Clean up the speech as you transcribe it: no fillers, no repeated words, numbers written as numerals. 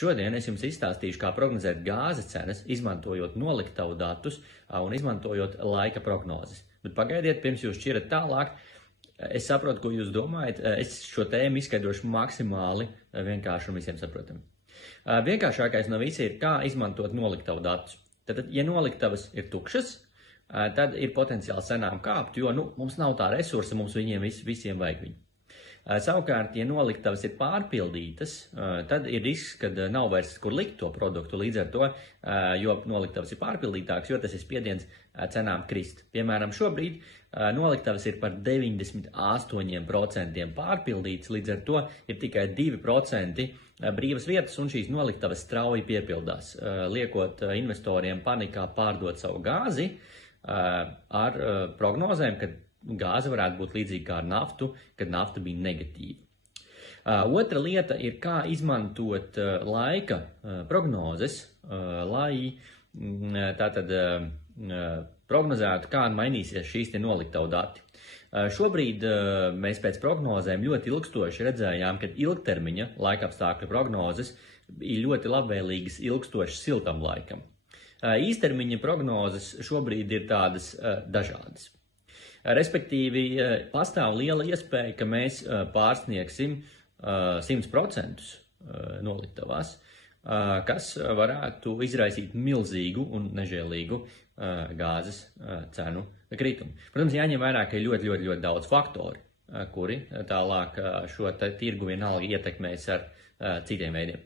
Šodien es jums izstāstīšu, kā prognozēt gāzes cenas, izmantojot noliktavu datus un izmantojot laika prognozes. Bet pagaidiet, pirms jūs šķirat tālāk, es saprotu, ko jūs domājat. Es šo tēmu izskaidrošu maksimāli vienkārši un visiem saprotam. Vienkāršākais no visa ir, kā izmantot noliktavu datus. Tad, ja noliktavas ir tukšas, tad ir potenciāli cenām kāpt, jo mums nav tā resursa, mums viņiem visiem vajag viņu. Savukārt, ja noliktavas ir pārpildītas, tad ir risks, ka nav vairs kur likt to produktu. Līdz ar to, jo noliktavas ir pārpildītākas, jo tas ir spiediens cenām krist. Piemēram, šobrīd noliktavas ir par 98% pārpildītas, līdz ar to ir tikai 2% brīvas vietas, un šīs noliktavas strauji piepildās, liekot investoriem panikā pārdot savu gāzi ar prognozēm, ka gāze varētu būt līdzīga kā ar naftu, kad nafta bija negatīva. Otra lieta ir, kā izmantot laika prognozes, lai tātad prognozētu, kā mainīsies šīs te noliktavu dati. Šobrīd mēs pēc prognozēm ļoti ilgstoši redzējām, ka ilgtermiņa laikapstākļu prognozes ir ļoti labvēlīgas ilgstoši siltam laikam. Īstermiņa prognozes šobrīd ir tādas dažādas. Respektīvi, pastāv liela iespēja, ka mēs pārsniegsim 100% noliktavās, kas varētu izraisīt milzīgu un nežēlīgu gāzes cenu kritumu. Protams, jāņem vērā, ka ir ļoti daudz faktori, kuri tālāk šo tirgu vienalga ietekmēs ar citiem veidiem.